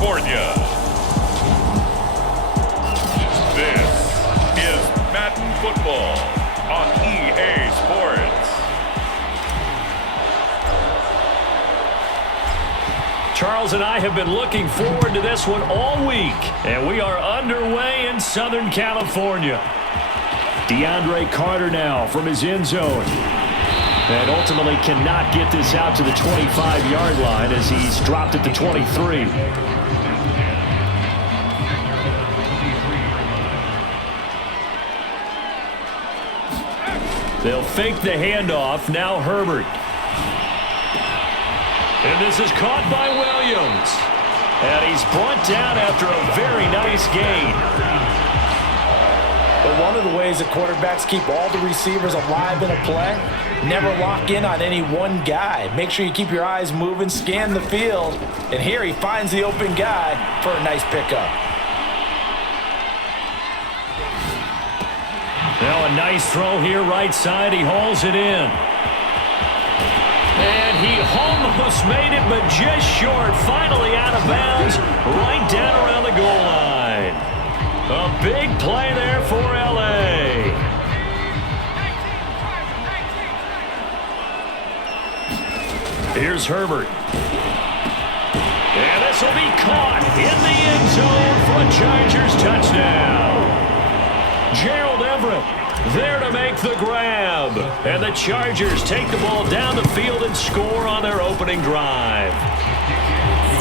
California. This is Madden Football on EA Sports. Charles and I have been looking forward to this one all week, and we are underway in Southern California. DeAndre Carter now from his end zone. And ultimately cannot get this out to the 25-yard line as he's dropped at the 23. They'll fake the handoff. Now Herbert. And this is caught by Williams. And he's brought down after a very nice gain. But one of the ways that quarterbacks keep all the receivers alive in a play, never lock in on any one guy. Make sure you keep your eyes moving, scan the field. And here he finds the open guy for a nice pickup. Now a nice throw here right side. He hauls it in. And he almost made it, but just short. Finally out of bounds, right down around the goal line. A big play there for L.A. Here's Herbert. And this will be caught in the end zone for a Chargers touchdown. Gerald Everett there to make the grab. And the Chargers take the ball down the field and score on their opening drive.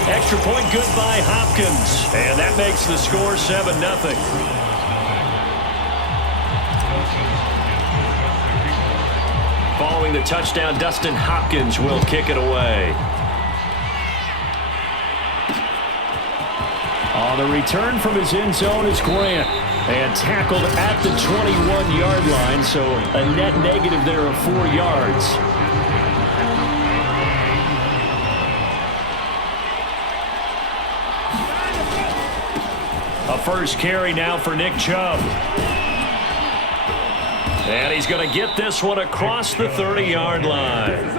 Extra point good by Hopkins. And that makes the score 7-0. Following the touchdown, Dustin Hopkins will kick it away. On the return from his end zone is Grant. And tackled at the 21-yard line, so a net negative there of 4 yards. A first carry now for Nick Chubb. And he's going to get this one across the 30-yard line.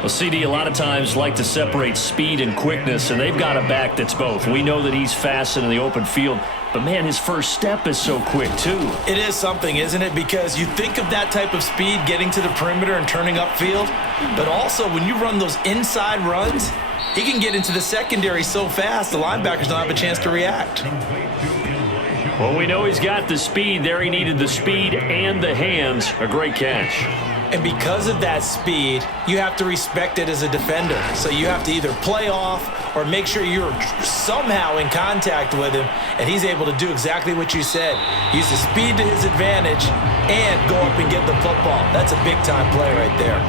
Well, CD, a lot of times like to separate speed and quickness, and they've got a back that's both. We know that he's fast in the open field, but, man, his first step is so quick, too. It is something, isn't it? Because you think of that type of speed getting to the perimeter and turning upfield, but also when you run those inside runs, he can get into the secondary so fast the linebackers don't have a chance to react. Well, we know he's got the speed. There he needed the speed and the hands. A great catch. And because of that speed, you have to respect it as a defender. So you have to either play off or make sure you're somehow in contact with him, and he's able to do exactly what you said. Use the speed to his advantage and go up and get the football. That's a big-time play right there.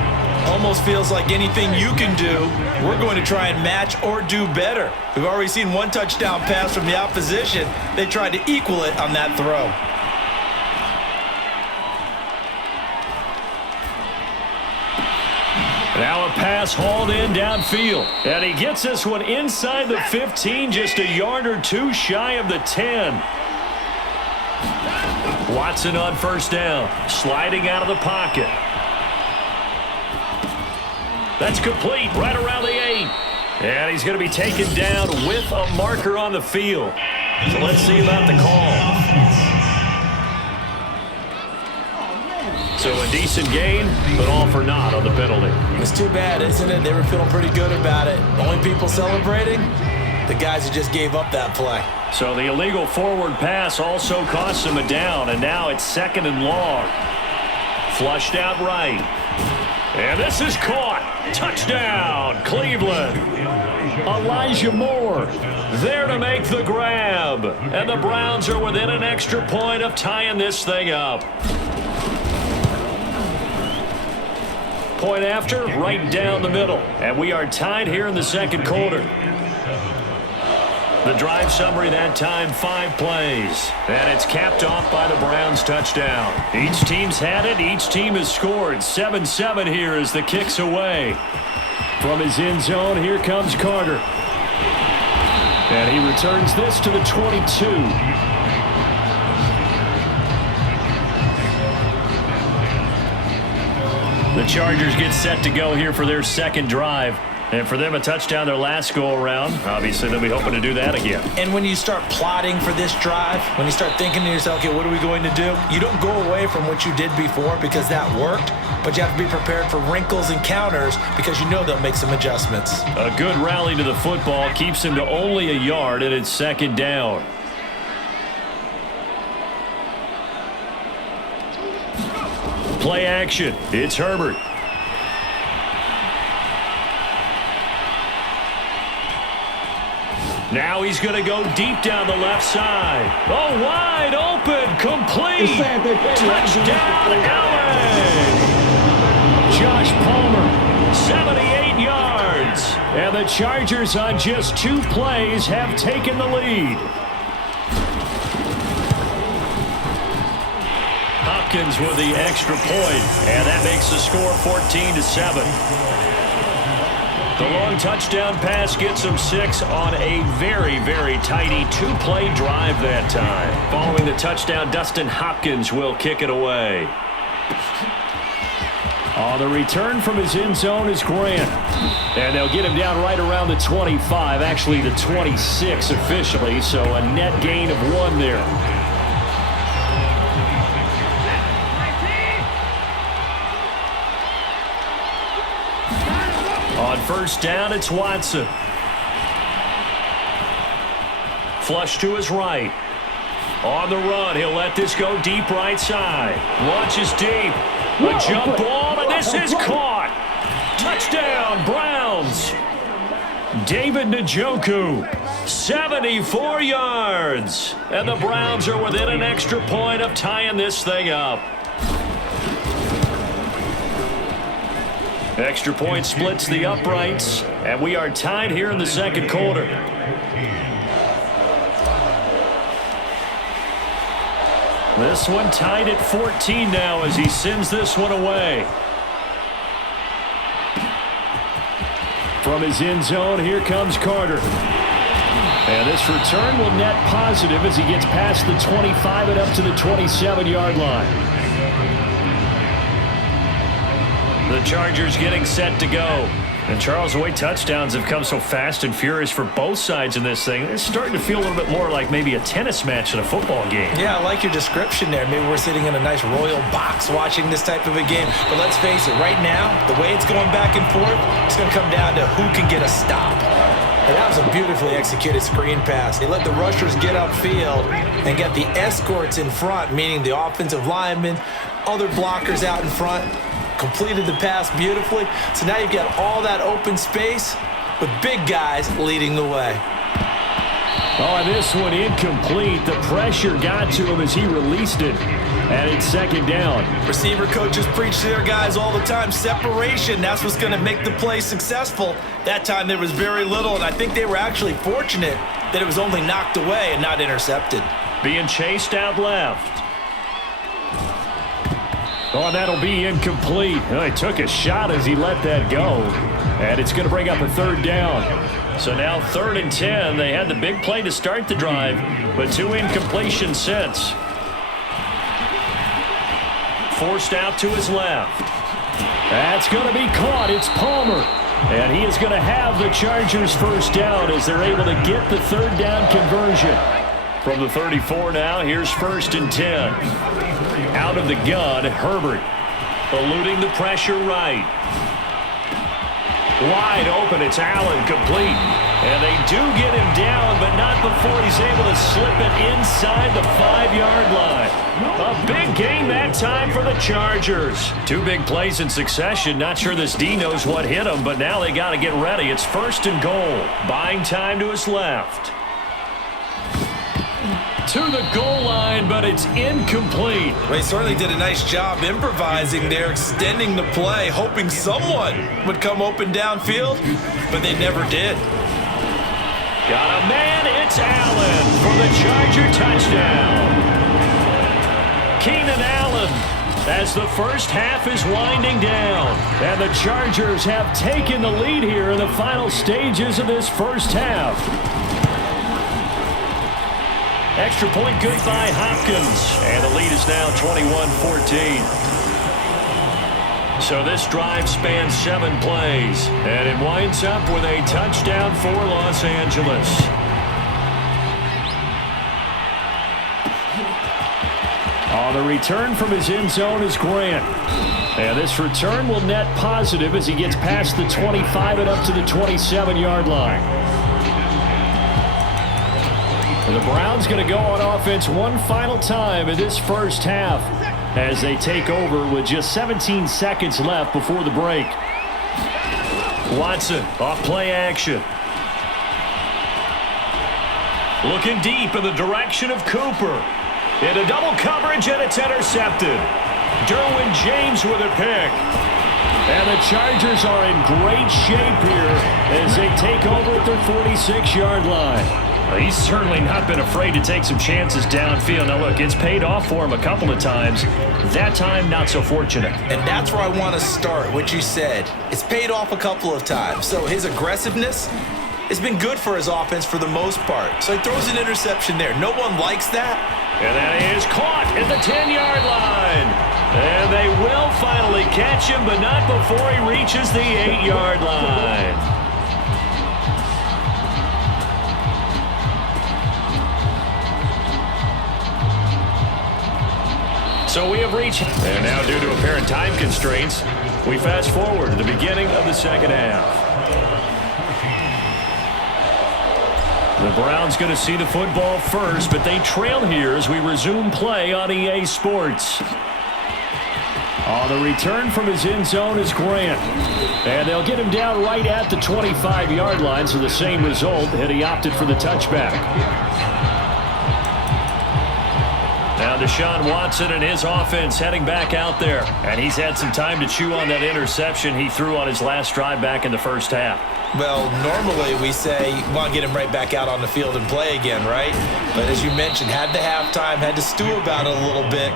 Almost feels like anything you can do, we're going to try and match or do better. We've already seen one touchdown pass from the opposition. They tried to equal it on that throw. Now a pass hauled in downfield. And he gets this one inside the 15, just a yard or two shy of the 10. Watson on first down, sliding out of the pocket. That's complete, right around the 8. And he's going to be taken down with a marker on the field. So let's see about the call. So a decent gain, but all for naught on the penalty. It's too bad, isn't it? They were feeling pretty good about it. The only people celebrating, the guys who just gave up that play. So the illegal forward pass also cost him a down, and now it's 2nd and long. Flushed out right. And this is caught. Touchdown, Cleveland. Elijah Moore there to make the grab. And the Browns are within an extra point of tying this thing up. Point after, right down the middle. And we are tied here in the second quarter. The drive summary that time, 5 plays. And it's capped off by the Browns touchdown. Each team's had it. Each team has scored. 7-7 here as the kick's away. From his end zone, here comes Carter. And he returns this to the 22. The Chargers get set to go here for their second drive. And for them, a touchdown their last go-around. Obviously, they'll be hoping to do that again. And when you start plotting for this drive, when you start thinking to yourself, okay, what are we going to do? You don't go away from what you did before because that worked, but you have to be prepared for wrinkles and counters because you know they'll make some adjustments. A good rally to the football keeps him to only a yard, and it's second down. Play action. It's Herbert. Now he's going to go deep down the left side. Oh, wide open, complete. Touchdown, Allen. Josh Palmer, 78 yards. And the Chargers on just 2 plays have taken the lead. Hopkins with the extra point, and that makes the score 14-7. The long touchdown pass gets him 6 on a very, very tidy 2-play drive that time. Following the touchdown, Dustin Hopkins will kick it away. On the return from his end zone is Grant. And they'll get him down right around the 25, actually the 26 officially, so a net gain of 1 there. On first down, it's Watson. Flush to his right. On the run, he'll let this go deep right side. Launches deep. A jump ball, and this is caught. Touchdown, Browns. David Njoku, 74 yards. And the Browns are within an extra point of tying this thing up. Extra point splits the uprights, and we are tied here in the second quarter. This one tied at 14 now as he sends this one away. From his end zone, here comes Carter. And this return will net positive as he gets past the 25 and up to the 27-yard line. The Chargers getting set to go. And Charles, the way touchdowns have come so fast and furious for both sides in this thing, it's starting to feel a little bit more like maybe a tennis match in a football game. Yeah, I like your description there. Maybe we're sitting in a nice royal box watching this type of a game. But let's face it, right now, the way it's going back and forth, it's going to come down to who can get a stop. And that was a beautifully executed screen pass. They let the rushers get upfield and get the escorts in front, meaning the offensive linemen, other blockers out in front. Completed the pass beautifully. So now you've got all that open space with big guys leading the way. Oh, and this one incomplete. The pressure got to him as he released it. And it's second down. Receiver coaches preach to their guys all the time. Separation, that's what's going to make the play successful. That time there was very little, and I think they were actually fortunate that it was only knocked away and not intercepted. Being chased out left. Oh, and that'll be incomplete. Oh, he took a shot as he let that go. And it's going to bring up a third down. So now 3rd and 10. They had the big play to start the drive, but 2 incompletions since. Forced out to his left. That's going to be caught. It's Palmer. And he is going to have the Chargers first down as they're able to get the 3rd down conversion. From the 34 now, here's 1st and 10. Out of the gun, Herbert. Eluding the pressure right. Wide open, it's Allen, complete. And they do get him down, but not before he's able to slip it inside the 5-yard line. A big gain that time for the Chargers. 2 big plays in succession. Not sure this D knows what hit him, but now they got to get ready. It's 1st and goal. Buying time to his left. To the goal line, but it's incomplete. Well, he certainly did a nice job improvising there, extending the play, hoping someone would come open downfield, but they never did. Got a man, it's Allen for the Charger touchdown. Keenan Allen as the first half is winding down. And the Chargers have taken the lead here in the final stages of this first half. Extra point good by Hopkins. And the lead is now 21-14. So this drive spans 7 plays, and it winds up with a touchdown for Los Angeles. On the return from his end zone is Grant. And this return will net positive as he gets past the 25 and up to the 27-yard line. And the Browns going to go on offense one final time in this first half as they take over with just 17 seconds left before the break. Watson off play action. Looking deep in the direction of Cooper. Into double coverage, and it's intercepted. Derwin James with a pick. And the Chargers are in great shape here as they take over at their 46-yard line. He's certainly not been afraid to take some chances downfield. Now, look, it's paid off for him a couple of times. That time, not so fortunate. And that's where I want to start, what you said. It's paid off a couple of times. So his aggressiveness has been good for his offense for the most part. So he throws an interception there. No one likes that. And that is caught at the 10-yard line. And they will finally catch him, but not before he reaches the 8-yard line. So we have reached, and now due to apparent time constraints, we fast forward to the beginning of the second half. The Browns going to see the football first, but they trail here as we resume play on EA Sports. On the return from his end zone is Grant. And they'll get him down right at the 25-yard line, so the same result, and he opted for the touchback. Now Deshaun Watson and his offense heading back out there. And he's had some time to chew on that interception he threw on his last drive back in the first half. Well, normally we say you want to get him right back out on the field and play again, right? But as you mentioned, had the halftime, had to stew about it a little bit.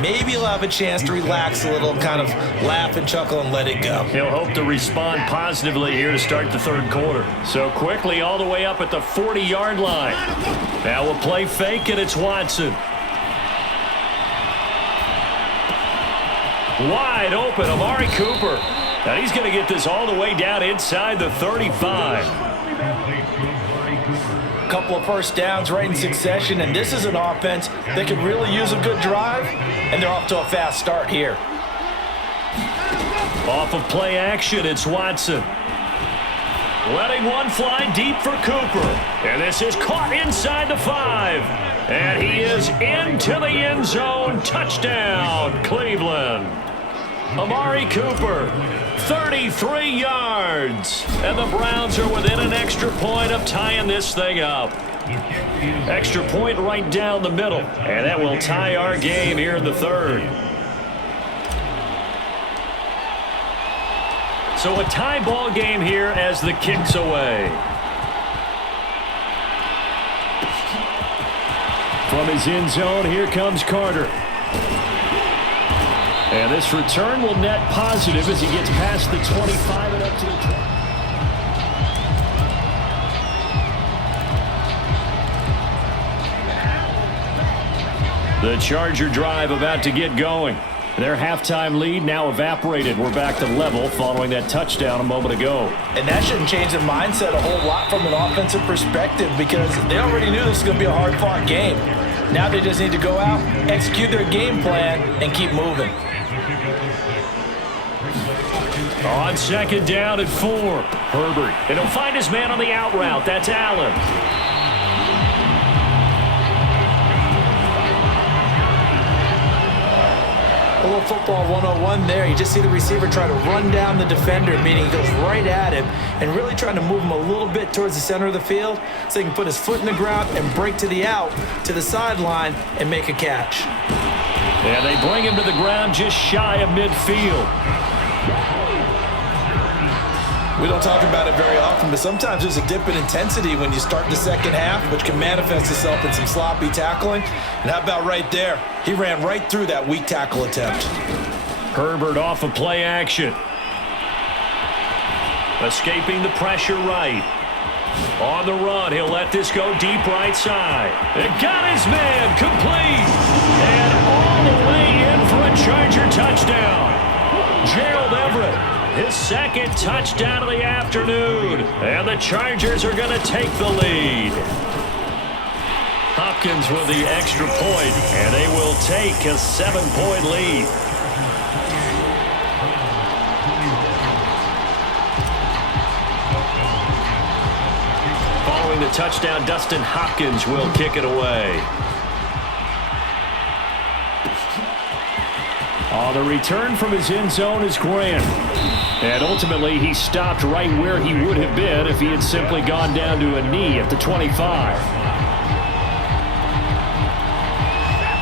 Maybe he'll have a chance to relax a little, kind of laugh and chuckle and let it go. He'll hope to respond positively here to start the third quarter. So quickly all the way up at the 40-yard line. Now we'll play fake, and it's Watson. Wide open, Amari Cooper. Now he's going to get this all the way down inside the 35. A couple of first downs right in succession, and this is an offense that could really use a good drive, and they're off to a fast start here. Off of play action, it's Watson. Letting one fly deep for Cooper. And this is caught inside the 5. And he is into the end zone. Touchdown, Cleveland. Amari Cooper, 33 yards. And the Browns are within an extra point of tying this thing up. Extra point right down the middle. And that will tie our game here in the third. So a tie ball game here as the kick's away. From his end zone, here comes Carter. And this return will net positive as he gets past the 25 and up to the... The Charger drive about to get going. Their halftime lead now evaporated. We're back to level following that touchdown a moment ago. And that shouldn't change the mindset a whole lot from an offensive perspective because they already knew this was going to be a hard-fought game. Now they just need to go out, execute their game plan, and keep moving. On second down at 4, Herbert. And he'll find his man on the out route. That's Allen. A little football 101 there. You just see the receiver try to run down the defender, meaning he goes right at him and really trying to move him a little bit towards the center of the field so he can put his foot in the ground and break to the out, to the sideline, and make a catch. And they bring him to the ground just shy of midfield. We don't talk about it very often, but sometimes there's a dip in intensity when you start the second half, which can manifest itself in some sloppy tackling. And how about right there? He ran right through that weak tackle attempt. Herbert off of play action. Escaping the pressure right. On the run, he'll let this go deep right side. It got his man complete. And all the way in for a Charger touchdown. Gerald Everett, his second touchdown of the afternoon. And the Chargers are going to take the lead. Hopkins with the extra point, and they will take a 7-point lead. Following the touchdown, Dustin Hopkins will kick it away. The return from his end zone is Grant. And ultimately, he stopped right where he would have been if he had simply gone down to a knee at the 25.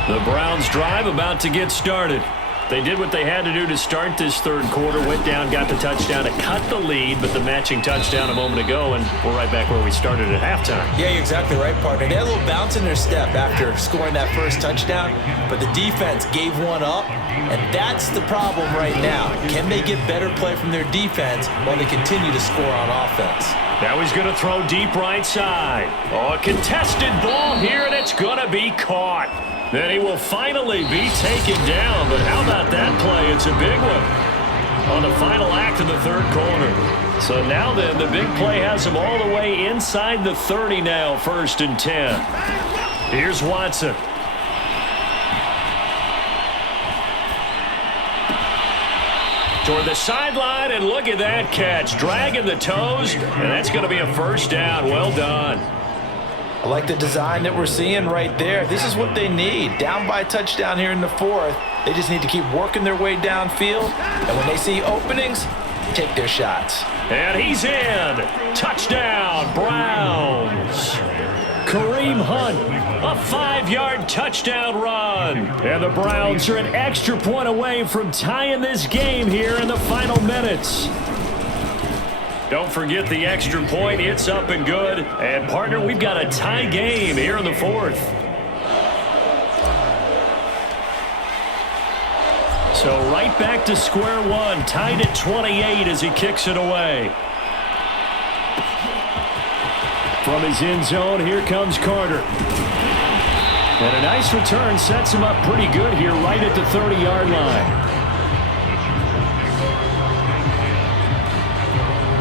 The Browns drive about to get started. They did what they had to do to start this third quarter, went down, got the touchdown to cut the lead, but the matching touchdown a moment ago, and we're right back where we started at halftime. Yeah, you're exactly right, partner. They had a little bounce in their step after scoring that first touchdown, but the defense gave one up, and that's the problem right now. Can they get better play from their defense while they continue to score on offense? Now he's going to throw deep right side. A contested ball here, and it's going to be caught. Then he will finally be taken down, but how about that play? It's a big one on the final act of the third quarter. So now then, the big play has him all the way inside the 30 now, 1st and 10. Here's Watson. Toward the sideline, and look at that catch. Dragging the toes, and that's going to be a first down. Well done. I like the design that we're seeing right there. This is what they need. Down by a touchdown here in the 4th. They just need to keep working their way downfield. And when they see openings, take their shots. And he's in. Touchdown, Browns. Kareem Hunt, a 5-yard touchdown run. And the Browns are an extra point away from tying this game here in the final minutes. Don't forget the extra point. It's up and good. And, partner, we've got a tie game here in the 4th. So right back to square one. Tied at 28 as he kicks it away. From his end zone, here comes Carter. And a nice return sets him up pretty good here right at the 30-yard line.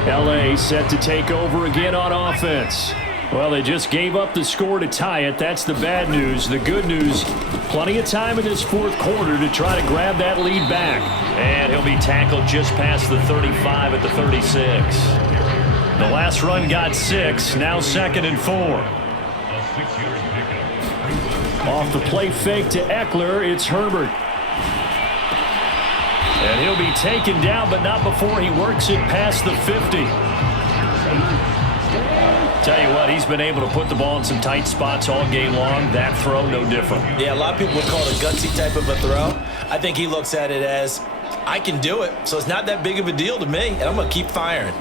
L.A. set to take over again on offense. Well, they just gave up the score to tie it. That's the bad news. The good news, plenty of time in this 4th quarter to try to grab that lead back. And he'll be tackled just past the 35 at the 36. The last run got 6, now 2nd and 4. Off the play fake to Eckler, it's Herbert. And he'll be taken down, but not before he works it past the 50. Tell you what, he's been able to put the ball in some tight spots all game long. That throw, no different. Yeah, a lot of people would call it a gutsy type of a throw. I think he looks at it as, I can do it, so it's not that big of a deal to me, and I'm going to keep firing.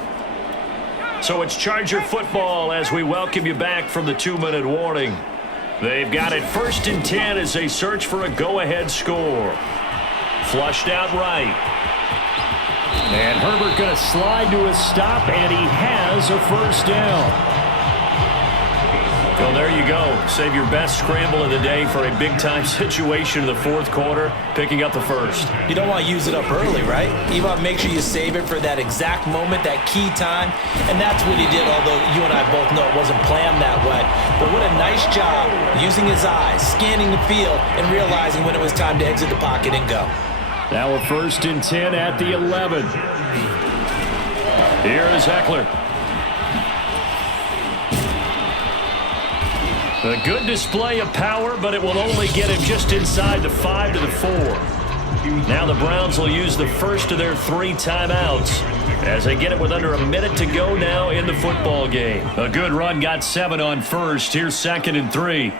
So it's Charger football as we welcome you back from the 2-minute warning. They've got it 1st and 10 as they search for a go-ahead score. Flushed out right. And Herbert going to slide to a stop, and he has a first down. Well, there you go. Save your best scramble of the day for a big-time situation in the 4th quarter, picking up the first. You don't want to use it up early, right? You want to make sure you save it for that exact moment, that key time. And that's what he did, although you and I both know it wasn't planned that way. But what a nice job using his eyes, scanning the field, and realizing when it was time to exit the pocket and go. Now a 1st and 10 at the 11. Here is Eckler. A good display of power, but it will only get him just inside the 5 to the 4. Now the Browns will use the first of their 3 timeouts as they get it with under a minute to go now in the football game. A good run got 7 on first. Here's 2nd and 3.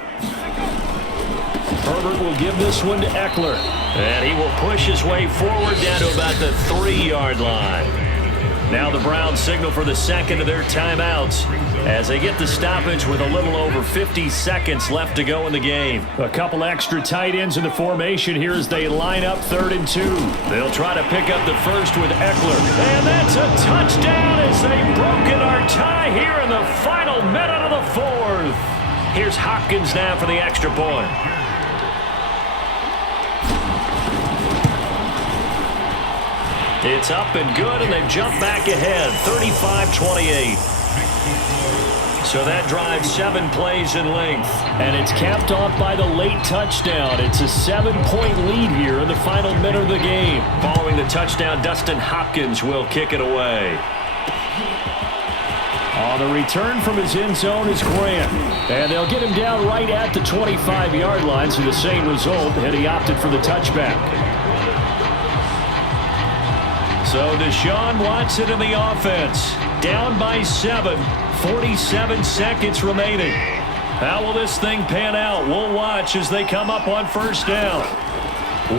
Herbert will give this one to Eckler. And he will push his way forward down to about the 3-yard line. Now the Browns signal for the 2nd of their timeouts as they get the stoppage with a little over 50 seconds left to go in the game. A couple extra tight ends in the formation here as they line up 3rd and 2. They'll try to pick up the first with Eckler. And that's a touchdown as they've broken our tie here in the final minute of the 4th. Here's Hopkins now for the extra point. It's up and good, and they've jumped back ahead, 35-28. So that drives 7 plays in length. And it's capped off by the late touchdown. It's a 7-point lead here in the final minute of the game. Following the touchdown, Dustin Hopkins will kick it away. On the return from his end zone is Grant. And they'll get him down right at the 25-yard line, so the same result, and he opted for the touchback. So Deshaun Watson in the offense. Down by 7. 47 seconds remaining. How will this thing pan out? We'll watch as they come up on first down.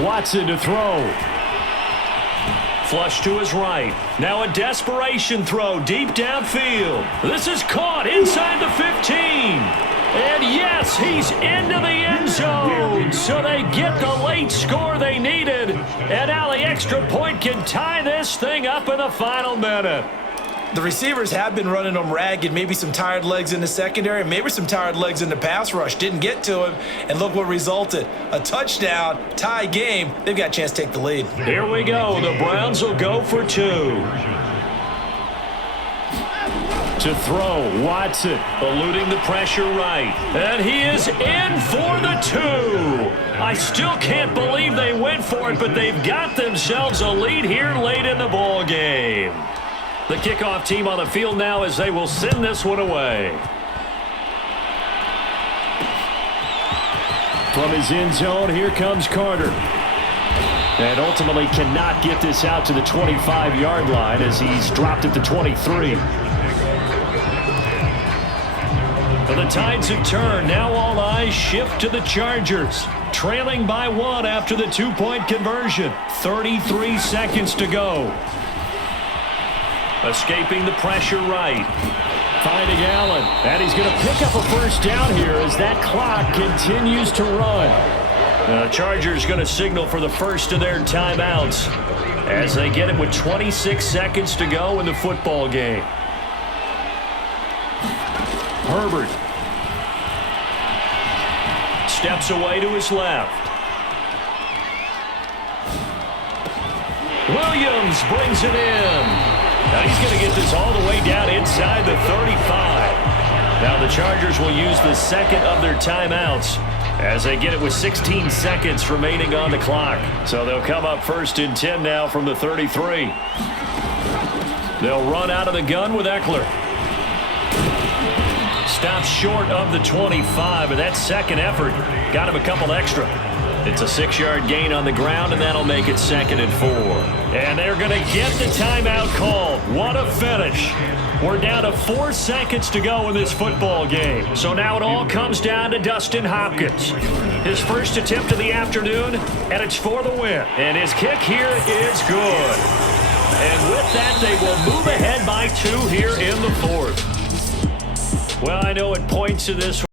Watson to throw. Flush to his right. Now a desperation throw deep downfield. This is caught inside the 15. And yes, he's into the end zone. So they get the late score they needed. And now the extra point can tie this thing up in the final minute. The receivers have been running them ragged. Maybe some tired legs in the secondary, maybe some tired legs in the pass rush. Didn't get to him, and look what resulted. A touchdown, tie game. They've got a chance to take the lead. Here we go. The Browns will go for 2. To throw, Watson eluding the pressure right. And he is in for the 2. I still can't believe they went for it, but they've got themselves a lead here late in the ball game. The kickoff team on the field now as they will send this one away. From his end zone, here comes Carter. And ultimately cannot get this out to the 25-yard line as he's dropped at the 23. But the tides have turned. Now all eyes shift to the Chargers. Trailing by 1 after the 2-point conversion. 33 seconds to go. Escaping the pressure right. Finding Allen. And he's going to pick up a first down here as that clock continues to run. The Chargers going to signal for the first of their timeouts as they get it with 26 seconds to go in the football game. Herbert steps away to his left. Williams brings it in. Now he's going to get this all the way down inside the 35. Now the Chargers will use the second of their timeouts as they get it with 16 seconds remaining on the clock. So they'll come up first and 10 now from the 33. They'll run out of the gun with Eckler. Stops short of the 25, but that second effort got him a couple extra. It's a 6-yard gain on the ground, and that'll make it 2nd and 4. And they're going to get the timeout called. What a finish. We're down to 4 seconds to go in this football game. So now it all comes down to Dustin Hopkins. His first attempt of the afternoon, and it's for the win. And his kick here is good. And with that, they will move ahead by 2 here in the 4th. Well, I know it points to this